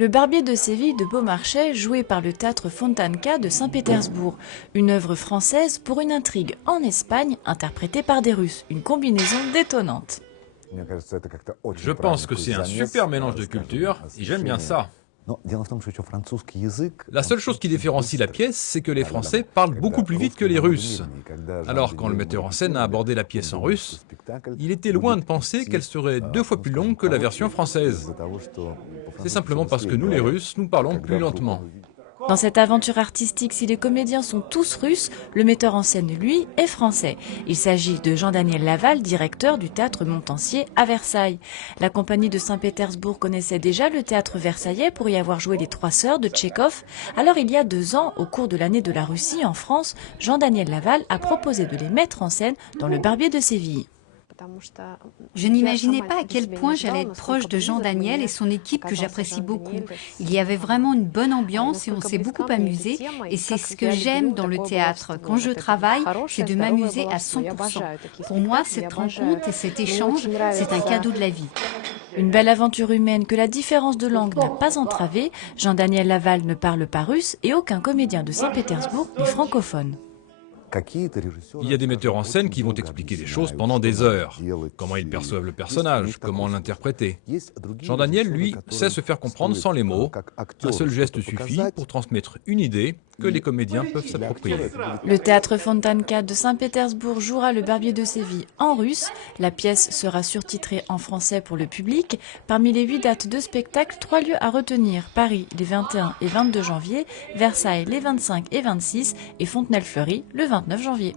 Le Barbier de Séville de Beaumarchais, joué par le théâtre Fontanka de Saint-Pétersbourg. Une œuvre française pour une intrigue en Espagne, interprétée par des Russes. Une combinaison détonnante. Je pense que c'est un super mélange de cultures et j'aime bien ça. La seule chose qui différencie la pièce, c'est que les Français parlent beaucoup plus vite que les Russes. Alors, quand le metteur en scène a abordé la pièce en russe, il était loin de penser qu'elle serait 2 fois plus longue que la version française. C'est simplement parce que nous, les Russes, nous parlons plus lentement. Dans cette aventure artistique, si les comédiens sont tous russes, le metteur en scène, lui, est français. Il s'agit de Jean-Daniel Laval, directeur du théâtre Montansier à Versailles. La compagnie de Saint-Pétersbourg connaissait déjà le théâtre versaillais pour y avoir joué Les Trois Sœurs de Tchekhov. Alors il y a 2 ans, au cours de l'année de la Russie en France, Jean-Daniel Laval a proposé de les mettre en scène dans le Barbier de Séville. Je n'imaginais pas à quel point j'allais être proche de Jean-Daniel et son équipe que j'apprécie beaucoup. Il y avait vraiment une bonne ambiance et on s'est beaucoup amusé. Et c'est ce que j'aime dans le théâtre. Quand je travaille, c'est de m'amuser à 100%. Pour moi, cette rencontre et cet échange, c'est un cadeau de la vie. Une belle aventure humaine que la différence de langue n'a pas entravée. Jean-Daniel Laval ne parle pas russe et aucun comédien de Saint-Pétersbourg n'est francophone. Il y a des metteurs en scène qui vont expliquer des choses pendant des heures. Comment ils perçoivent le personnage, comment l'interpréter. Jean-Daniel, lui, sait se faire comprendre sans les mots. Un seul geste suffit pour transmettre une idée que les comédiens peuvent s'approprier. Le théâtre Fontanka de Saint-Pétersbourg jouera le Barbier de Séville en russe. La pièce sera surtitrée en français pour le public. Parmi les 8 dates de spectacle, 3 lieux à retenir. Paris les 21 et 22 janvier, Versailles les 25 et 26 et Fontenay-le-Fleury le 29 janvier.